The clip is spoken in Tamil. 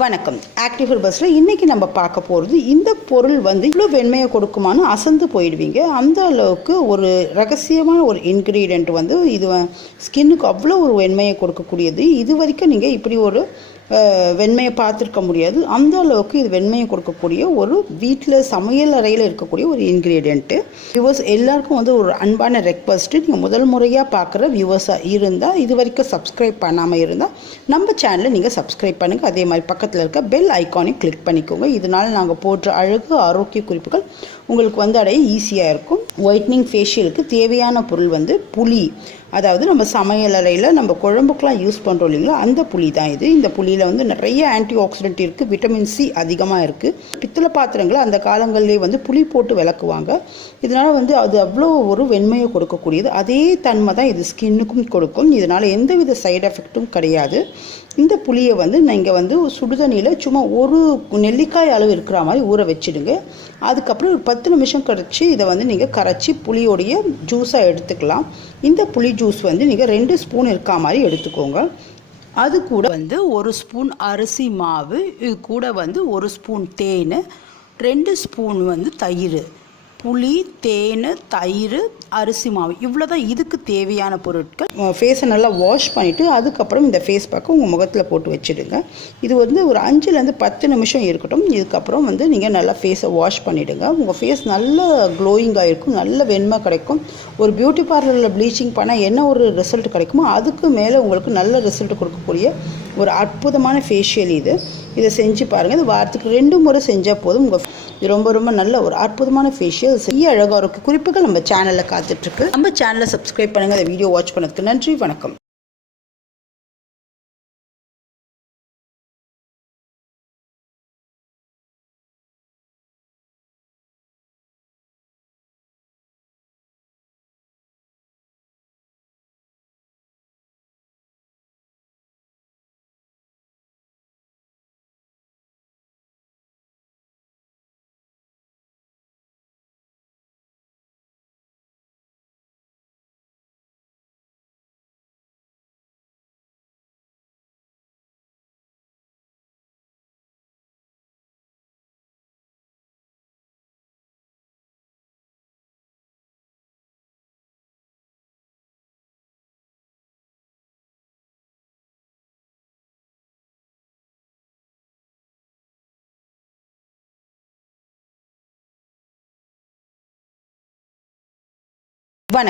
வணக்கம். ஆக்டிவ் ஹெர்பல்ஸில் இன்றைக்கி நம்ம பார்க்க போகிறது, இந்த பொருள் வந்து இவ்வளோ வெண்மையை கொடுக்குமான்னு அசந்து போயிடுவீங்க. அந்த அளவுக்கு ஒரு ரகசியமான ஒரு இன்க்ரீடியண்ட் வந்து இது ஸ்கின்னுக்கு அவ்வளோ ஒரு வெண்மையை கொடுக்கக்கூடியது. இது வரைக்கும் நீங்கள் இப்படி ஒரு வெண்மையை பார்த்துருக்க முடியாது. அந்த அளவுக்கு இது வெண்மையை கொடுக்கக்கூடிய ஒரு வீட்டில் சமையல் அறையில் இருக்கக்கூடிய ஒரு இன்க்ரீடியண்ட்டு. வியூவர்ஸ் எல்லாருக்கும் வந்து ஒரு அன்பான ரெக்வஸ்ட்டு, நீங்கள் முதல் முறையாக பார்க்குற வியூவர்ஸாக இருந்தால், இது வரைக்கும் சப்ஸ்கிரைப் பண்ணாமல் இருந்தால் நம்ம சேனலை நீங்கள் சப்ஸ்கிரைப் பண்ணுங்கள். அதே மாதிரி பக்கத்தில் இருக்க பெல் ஐக்கானையும் கிளிக் பண்ணிக்கோங்க. இதனால் நாங்கள் போடுற அழகு ஆரோக்கிய குறிப்புகள் உங்களுக்கு வந்து அடைய ஈஸியாக இருக்கும். ஒயிட்னிங் ஃபேஷியலுக்கு தேவையான பொருள் வந்து புளி, அதாவது நம்ம சமையல் அறையில் நம்ம குழம்புக்கெலாம் யூஸ் பண்ணுறோம் இல்லைங்களா, அந்த புளி தான் இது. இந்த புளியில் வந்து நிறைய ஆன்டி ஆக்சிடென்ட் இருக்குது, விட்டமின் சி அதிகமாக இருக்குது. பித்தளை பாத்திரங்களை அந்த காலங்களிலே வந்து புளி போட்டு விளக்குவாங்க. இதனால் வந்து அது அவ்வளோ ஒரு வெண்மையை கொடுக்கக்கூடியது. அதே தன்மை தான் இது ஸ்கின்னுக்கும் கொடுக்கும். இதனால் எந்தவித சைடு எஃபெக்ட்டும் கிடையாது. இந்த புளியை வந்து நீங்கள் வந்து சுடுதண்ணியில் சும்மா ஒரு நெல்லிக்காய் அளவு இருக்கிற மாதிரி ஊற வச்சுடுங்க. அதுக்கப்புறம் ஒரு 10 நிமிஷம் கழிச்சு இதை வந்து நீங்கள் கரைச்சி புளியோடைய ஜூஸாக எடுத்துக்கலாம். இந்த புளி ஜூஸ் வந்து நீங்கள் 2 ஸ்பூன் இருக்கா மாதிரி எடுத்துக்கோங்க. அது கூட வந்து 1 ஸ்பூன் அரிசி மாவு, இது கூட வந்து 1 ஸ்பூன் தேன், 2 ஸ்பூன் வந்து தயிர். புளி, தேன், தயிர், அரிசி மாவு, இவ்வளோ தான் இதுக்கு தேவையான பொருட்கள். ஃபேஸை நல்லா வாஷ் பண்ணிவிட்டு அதுக்கப்புறம் இந்த ஃபேஸ் பேக்கை உங்கள் முகத்தில் போட்டு வச்சுடுங்க. இது வந்து ஒரு 5லேருந்து 10 நிமிஷம் இருக்கட்டும். இதுக்கப்புறம் வந்து நீங்கள் நல்லா ஃபேஸை வாஷ் பண்ணிவிடுங்க. உங்கள் ஃபேஸ் நல்ல க்ளோயிங்காக இருக்கும், நல்ல வெண்மை கிடைக்கும். ஒரு பியூட்டி பார்லரில் ப்ளீச்சிங் பண்ணால் என்ன ஒரு ரிசல்ட் கிடைக்குமோ அதுக்கு மேலே உங்களுக்கு நல்ல ரிசல்ட் கொடுக்கக்கூடிய ஒரு அற்புதமான ஃபேஷியல் இது. இதை செஞ்சு பாருங்கள். இது வாரத்துக்கு 2 முறை செஞ்சால் போதும். உங்கள் இது ரொம்ப ரொம்ப நல்ல ஒரு அற்புதமான ஃபேஷியல். செய்ய அழகாக இருக்கும் குறிப்புகள் நம்ம சேனலில் காத்துட்ருக்கு. நம்ம சேனலை சப்ஸ்கிரைப் பண்ணுங்கள். அந்த வீடியோ வாட்ச் பண்ணதுக்கு நன்றி. வணக்கம்.